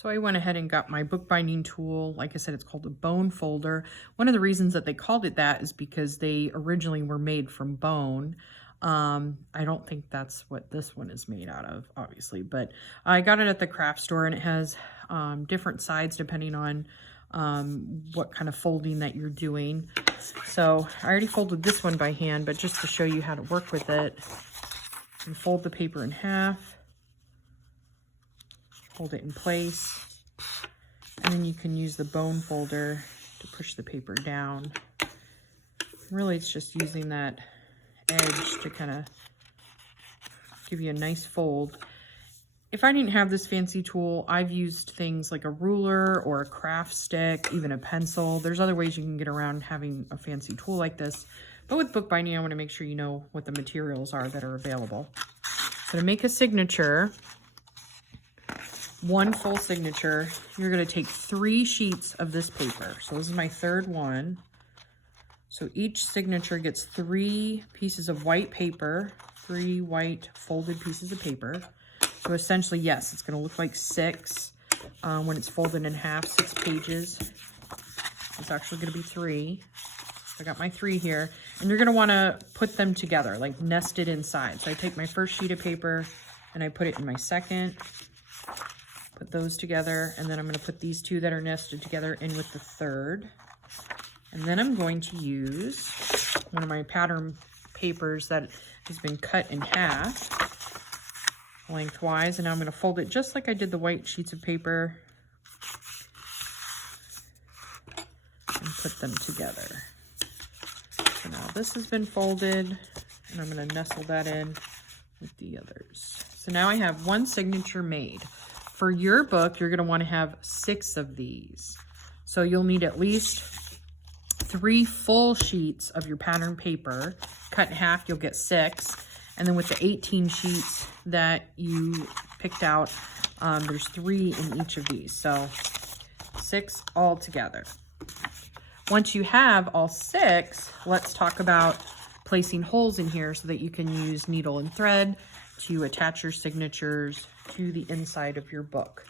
So I went ahead and got my bookbinding tool. Like I said, it's called a bone folder. One of the reasons that they called it that is because they originally were made from bone. I don't think that's what this one is made out of, obviously, but I got it at the craft store, and it has different sides depending on what kind of folding that you're doing. So I already folded this one by hand, but just to show you how to work with it, you fold the paper in half, hold it in place, and then you can use the bone folder to push the paper down. Really, it's just using that edge to kind of give you a nice fold. If I didn't have this fancy tool, I've used things like a ruler or a craft stick, even a pencil. There's other ways you can get around having a fancy tool like this. But with bookbinding, I want to make sure you know what the materials are that are available. So to make a signature, one full signature, you're going to take 3 sheets of this paper. So this is my third one. So each signature gets 3 pieces of white paper, 3 white folded pieces of paper. So essentially, yes, it's going to look like 6 when it's folded in half, 6 pages. It's actually going to be 3. So I got my 3 here. And you're going to want to put them together, like nested inside. So I take my first sheet of paper and I put it in my second. Put those together, and then I'm going to put these 2 that are nested together in with the third. And then I'm going to use one of my pattern papers that has been cut in half lengthwise, and now I'm going to fold it just like I did the white sheets of paper and put them together. So now this has been folded, and I'm going to nestle that in with the others. So now I have 1 signature made. For your book, you're going to want to have 6 of these. So you'll need at least 3 full sheets of your pattern paper. Cut in half, you'll get 6. And then with the 18 sheets that you picked out, there's 3 in each of these. So 6 all together. Once you have all 6, let's talk about placing holes in here so that you can use needle and thread to attach your signatures to the inside of your book,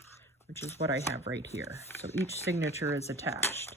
which is what I have right here. So each signature is attached.